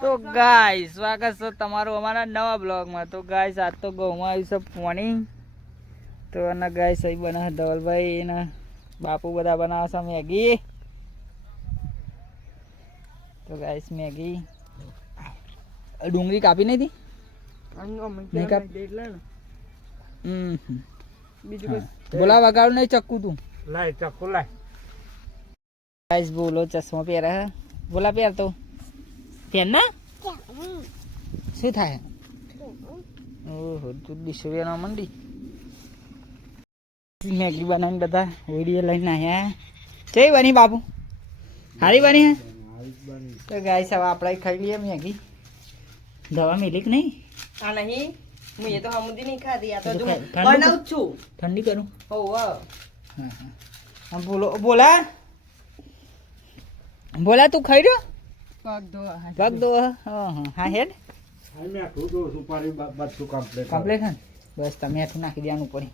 તો ગાઈસ સ્વાગત છે તમારું અમારા નવા બ્લોગમાં. તો ગાઈસ આજ તો ઘઉંમાં આવ્યું છે પાણી. તો અને ગાઈસ અહીં બનાવે ધવલભાઈ ને બાપુ બધા બનાવે છે મેગી. તો ગાઈસ મેગી ડુંગળી કાપી નહીં હતી નહીં કાપ. બોલા વગાડું નહીં ચક્કુ તું લાય ચક્કુ લાય. ગાઈસ બોલો ચશ્મા પહેરે હે. બોલા પહેર તો પહેર ના શું થાય? ઓહો તું દિશવ્યાનો મંડી મેગી બનાવીને બધા વિડીયો લઈને આવ્યા. કેવી બની બાપુ? સારી બની હે? તો ગાઈસ હવે આપણે ખાઈ લઈએ મેગી. દવા મિલી કે નહીં? આ નહીં હું એ તો હમુદી નહીં ખાધી. આ તો જો બનાવું છું. ઠંડી કરું. હોવ હા હા બોલો બોલા બોલા તું ખાઈ રહ્યો? પગ ધોવા પગ દો. હા હેડ મે આખું તો સુપારી બધું કમ્પ્લીટ કમ્પ્લીટ હે બસ તમે હેઠું નાખી દેવાનું પડે.